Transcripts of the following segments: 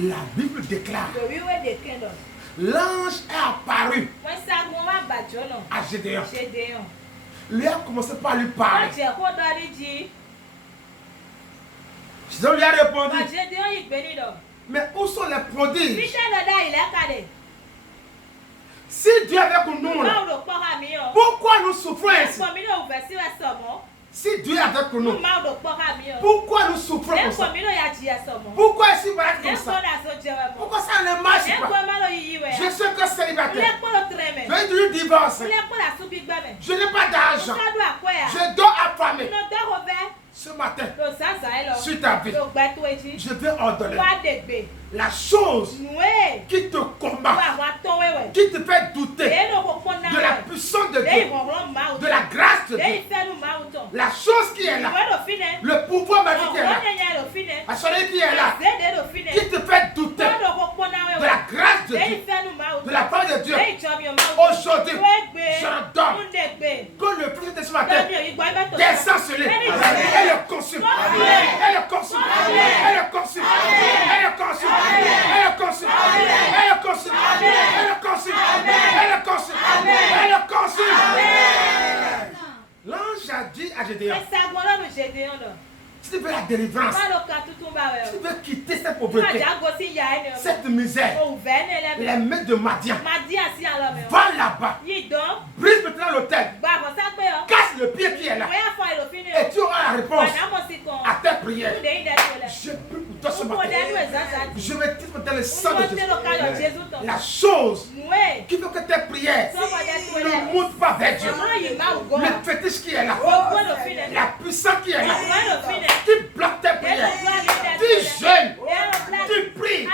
La Bible déclare. L'ange est apparu à Gédéon. Lui a commencé par lui parler. Gédéon lui a répondu. Mais où sont les prodiges? Si Dieu est avec nous, là, pourquoi nous souffrons ainsi? Si Dieu est avec nous, pourquoi nous souffrons comme ça? Pourquoi est-ce qu'on est comme ça? Pourquoi ça ne marche pas? Je suis que célibataire. Je vais toujours divorcer. Je n'ai pas d'argent. Je dois affamer. Ce matin, sur ta vie, je vais ordonner la chose qui te combat, qui te fait douter de la puissance de Dieu, de la grâce de Dieu. La chose qui est là, le pouvoir magique qui est là, la soleil qui est là, qui te fait douter de la grâce de Dieu, de la part de Dieu. Aujourd'hui, j'ordonne que le plus de ce matin descend sur lui et le consume. Et le consume. Et le consume. Et le consume. Et le consume. Et le consume. Et le consume. Et le consume. Et le consume. L'ange a dit à Gédéon, si tu veux la délivrance, si tu veux quitter cette pauvreté, cette misère, les mains de Madian, va là-bas, brise maintenant l'autel, casse le pied qui est là, et tu auras la réponse à tes prières. Je prie pour toi ce matin. Je me dis dans le sang de Jésus. La chose qui veut que tes prières ne montent pas vers Dieu, le fétiche qui est là, la puissance qui est là, qui bloque tes prières, tu jeûnes, tu pries,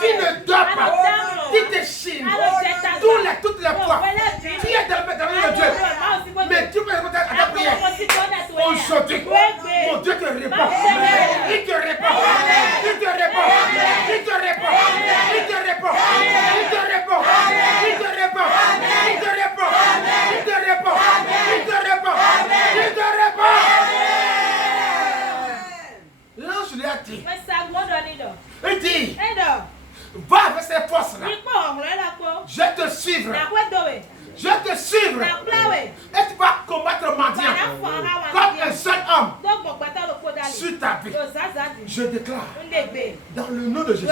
tu ne dors pas, tu t'échines, toutes les fois, tu es dans le main de Dieu, mais tu peux répondre à ta prière. Aujourd'hui, mon Dieu te répond, il te répond, il te répond, il te répond, il te répond, il te répond, il te répond, il te répond, il te répond, il te répond, il te répond. L'ange lui a dit, il dit, va avec ces forces-là, je te suivrai, je te suivrai, et tu vas combattre Madian comme un seul homme sur ta vie. Je déclare, dans le nom de Jésus,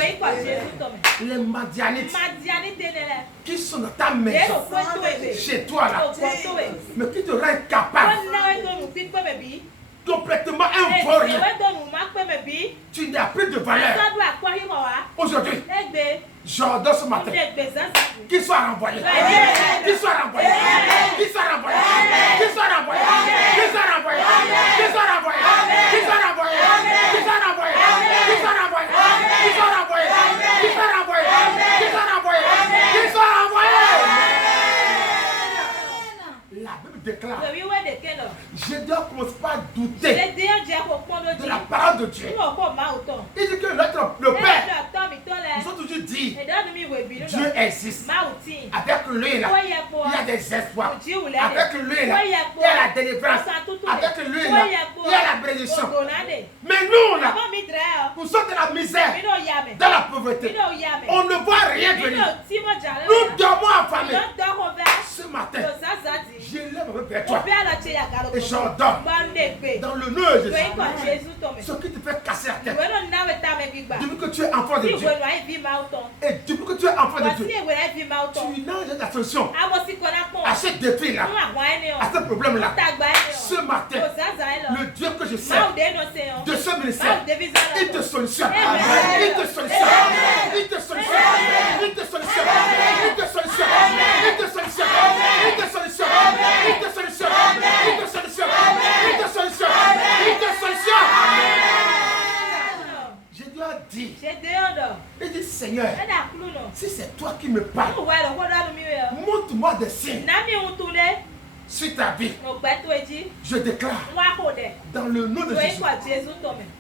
les Madianites qui sont dans ta maison, chez toi là, mais qui te rendent capable, complètement un vaurien, tu n'as plus de valeur. Aujourd'hui, j'ordonne ce matin qu'il soit renvoyé, qu'il soit renvoyé, qu'il soit renvoyé, qu'il soit renvoyé, qu'il soit renvoyé, qu'il soit renvoyé, qu'il soit renvoyé, qu'il soit renvoyé, qu'il soit renvoyé, qu'il soit renvoyé, qu'il soit renvoyé, qu'il soit renvoyé, qu'il soit renvoyé. La Bible déclare, Gédéon ne commence pas à douter de la parole de Dieu. Il dit que le Père nous a toujours dit, Dieu existe. Avec lui là, il y a des espoirs. Avec lui là, il y a la délivrance. Avec lui là, il y a la bénédiction. Mais nous là, nous sommes dans la misère, dans la pauvreté. On ne voit rien venir. Nous dormons affamés. Ce matin, je lève vers toi et j'ordonne dans le nom de Jésus ce qui te fait casser la tête. Depuis que tu es enfant de Dieu et depuis que tu es enfant de Dieu, tu n'as pas d'attention à ce défi là, à ce problème là. Ce matin, le Dieu que je sers de ce ministère, il te solutionne, il te solutionne, il te solutionne, il te solutionne, il te solutionne, il te solutionne, il te solutionne, il te solutionne, il te solutionne, il te solutionne, il te solutionne. Je dois dire, il dit Seigneur, si c'est toi qui me parles, montre-moi des signes. sur ta vie, je déclare dans le nom de Jésus,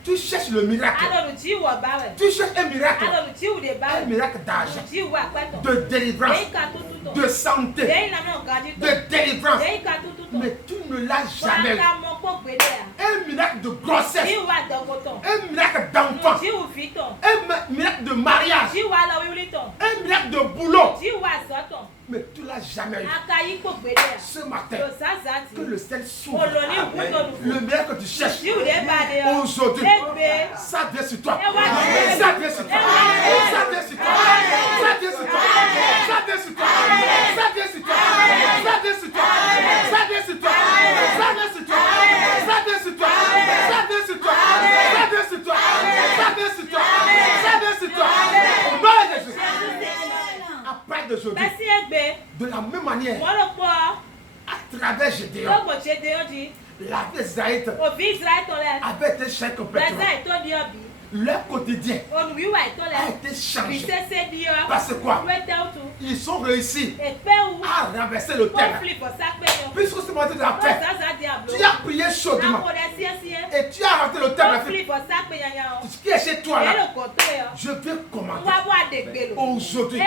tu cherches le miracle, tu cherches un miracle d'argent, de délivrance, de santé, de délivrance, mais tu ne l'as jamais eu. Un miracle de grossesse, un miracle d'enfant, un miracle de mariage, un miracle de boulot, mais tu ne l'as jamais eu. Ce matin, que le ciel s'ouvre. Le miracle que tu cherches aujourd'hui, ça vient sur toi. Ça vient sur toi. Ça vient sur toi. Ça vient sur toi. Ça vient sur toi. Ça vient sur toi. Ça vient sur toi. Ça vient sur toi. Ça vient sur toi. Ça vient sur toi. Ça vient sur toi. Ça vient sur toi. Ça vient sur toi. Ça vient sur toi. Au nom de Jésus. Après d'aujourd'hui, de la même manière, à travers Gédéon, la vie d'Israël avait été changée complètement. Leur quotidien a été changé. Parce que quoi? Ils ont réussi à renverser le terrain. Puisque ce matin de la paix, tu as prié chaudement et tu as rentré le terrain. Ce qui est chez toi là, je vais commander aujourd'hui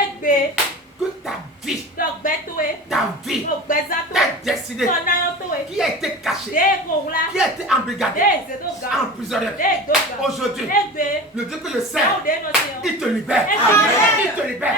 que ta vie, ta destinée qui a été cachée, qui a été embrigadée, emprisonnée, aujourd'hui, le Dieu que je sers, il te libère, il te libère,